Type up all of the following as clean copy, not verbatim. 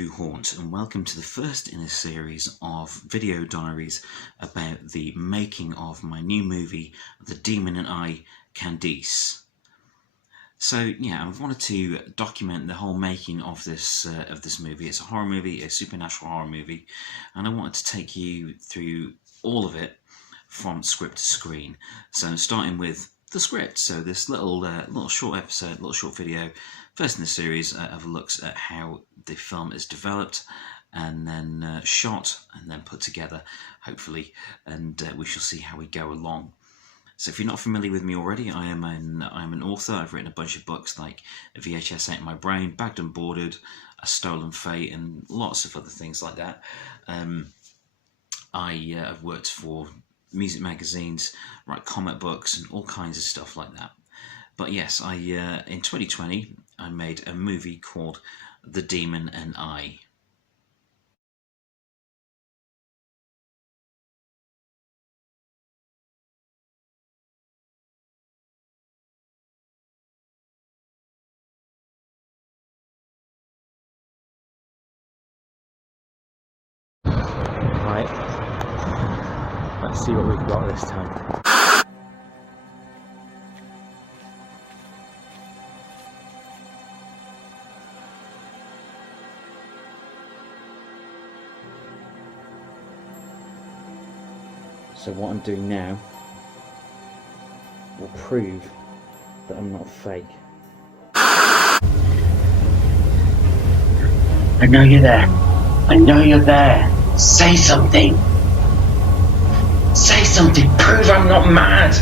Andrew Haunt, and welcome to the first in a series of video diaries about the making of my new movie, The Demon and I, Candice. So yeah, I wanted to document the whole making of this movie. It's a horror movie, a supernatural horror movie, and I wanted to take you through all of it from script to screen. So starting with the script. So this little short episode, little short video, first in the series of looks at how the film is developed and then shot and then put together, hopefully, and we shall see how we go along. So if you're not familiar with me already, I'm an author. I've written a bunch of books like VHS Ate My Brain, Bagged and Boarded, A Stolen Fate, and lots of other things like that. I've worked for music magazines, write comic books, and all kinds of stuff like that. But yes, in 2020, I made a movie called The Demon and I. Right, let's see what we've got this time. So what I'm doing now will prove that I'm not fake. I know you're there. I know you're there. Say something. Say something. Prove I'm not mad.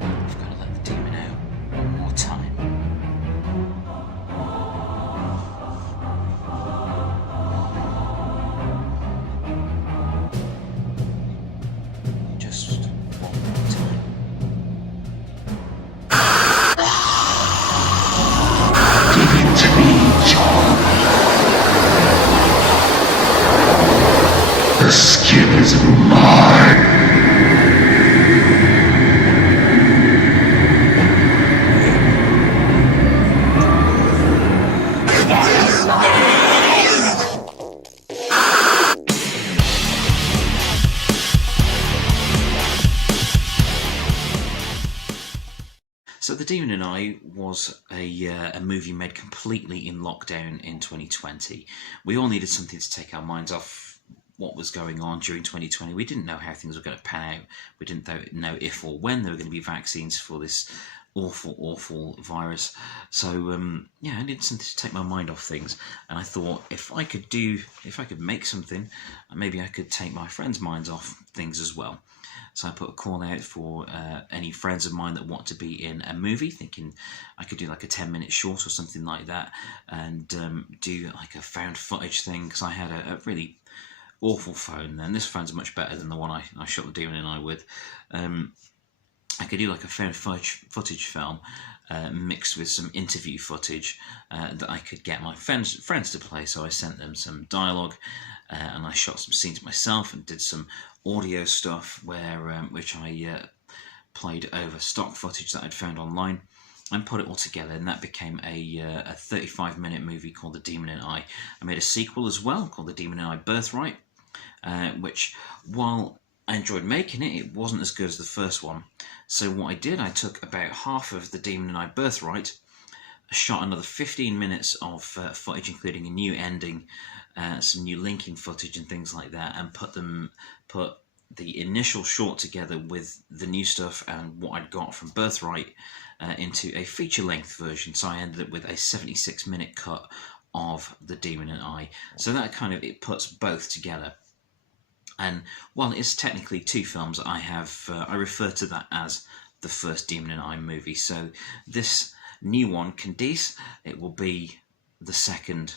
I've got to let the demon out one more time. Just one more time. Give it to me, John. The skin is mine. So The Demon and I was a movie made completely in lockdown in 2020. We all needed something to take our minds off what was going on during 2020. We didn't know how things were going to pan out. We didn't know if or when there were going to be vaccines for this awful virus. So yeah, I needed something to take my mind off things, and I thought if I could make something, maybe I could take my friends' minds off things as well. So I put a call out for any friends of mine that want to be in a movie, thinking I could do like a 10-minute short or something like that, and do like a found footage thing, because I had a really awful phone, and this phone's much better than the one I shot The Demon and I with. I could do like a found footage film mixed with some interview footage that I could get my friends to play. So I sent them some dialogue, and I shot some scenes myself and did some audio stuff which I played over stock footage that I'd found online and put it all together, and that became a 35-minute movie called The Demon and I. I made a sequel as well called The Demon and I Birthright, which, while I enjoyed making it, it wasn't as good as the first one. So what I did, I took about half of The Demon and I Birthright, shot another 15 minutes of footage, including a new ending, some new linking footage and things like that, and put the initial short together with the new stuff and what I'd got from Birthright into a feature-length version. So I ended up with a 76-minute cut of The Demon and I. So that it puts both together. And while it is technically two films, I refer to that as the first Demon and I movie. So this new one, Candice, it will be the second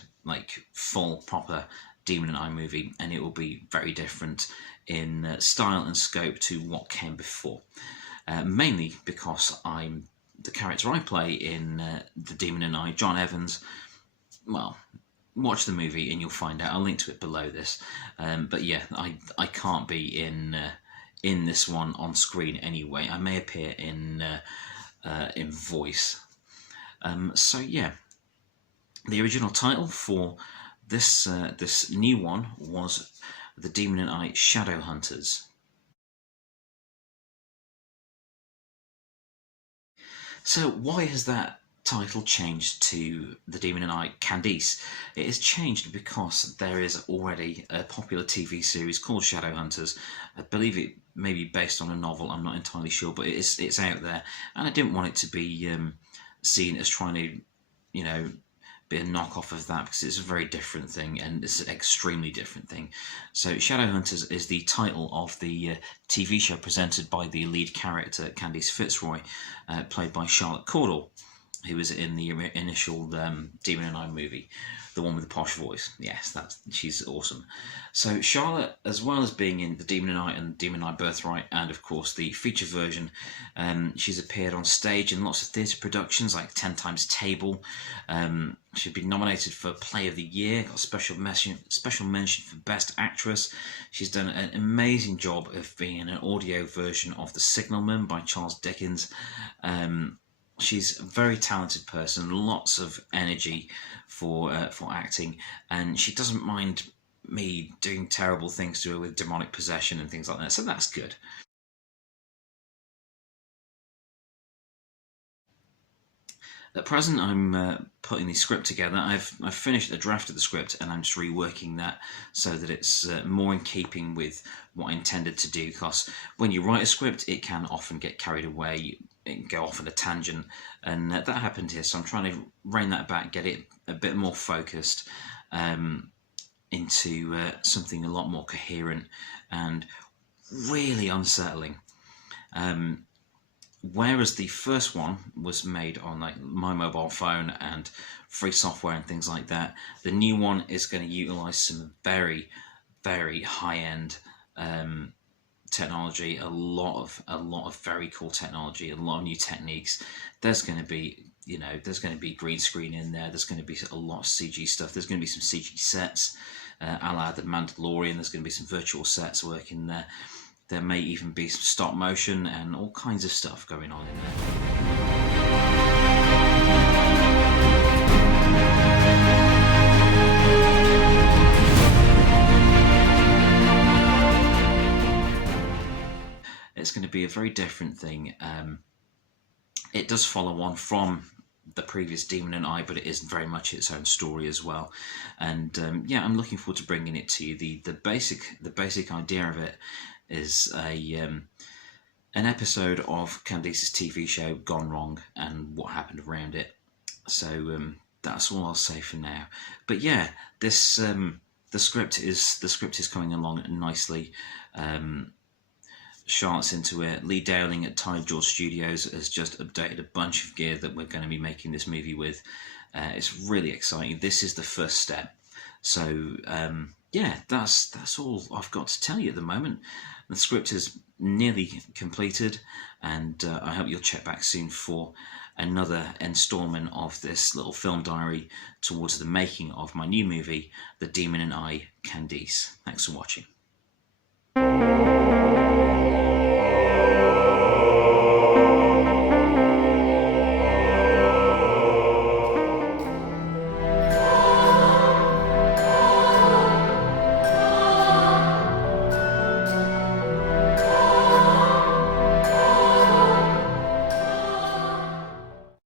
full proper Demon and I movie, and it will be very different in style and scope to what came before. Mainly because the character I play in The Demon and I, John Evans, well, watch the movie and you'll find out. I'll link to it below this. But yeah, I can't be in in this one on screen anyway. I may appear in voice. So yeah, the original title for this new one was The Demon and I Shadow Hunters. So why has that title changed to The Demon and I Candice? It is changed because there is already a popular TV series called Shadowhunters. I believe it may be based on a novel, I'm not entirely sure, but it's out there, and I didn't want it to be seen as trying to, be a knockoff of that, because it's a very different thing, and it's an extremely different thing. So Shadowhunters is the title of the TV show presented by the lead character Candice Fitzroy, played by Charlotte Cordell, who was in the initial Demon and I movie, the one with the posh voice. Yes, she's awesome. So Charlotte, as well as being in the Demon and I and Demon and I Birthright, and of course the feature version, she's appeared on stage in lots of theatre productions like 10 Times Table. She's been nominated for Play of the Year, got special mention for Best Actress. She's done an amazing job of being in an audio version of The Signalman by Charles Dickens. She's a very talented person, lots of energy for acting, and she doesn't mind me doing terrible things to her with demonic possession and things like that, so that's good. At present, I'm putting the script together. I've finished the draft of the script, and I'm just reworking that so that it's more in keeping with what I intended to do, because when you write a script, it can often get carried away and go off on a tangent, and that happened here. So I'm trying to rein that back, get it a bit more focused into something a lot more coherent and really unsettling. Whereas the first one was made on like my mobile phone and free software and things like that, the new one is going to utilize some very, very high-end technology, a lot of very cool technology, a lot of new techniques. There's going to be green screen in there. There's going to be a lot of CG stuff. There's going to be some CG sets, a la The Mandalorian. There's going to be some virtual sets working there. There may even be some stop motion and all kinds of stuff going on in there. It's going to be a very different thing. It does follow on from the previous Demon and I, but it is very much its own story as well. And yeah, I'm looking forward to bringing it to you. The basic idea of it is an episode of Candice's TV show Gone Wrong and what happened around it. So that's all I'll say for now. But yeah, this the script is coming along nicely. Charlotte's into it. Lee Dowling at Tide George Studios has just updated a bunch of gear that we're going to be making this movie with. It's really exciting. This is the first step. So yeah, that's all I've got to tell you at the moment. The script is nearly completed, and I hope you'll check back soon for another installment of this little film diary towards the making of my new movie, The Demon and I, Candice. Thanks for watching.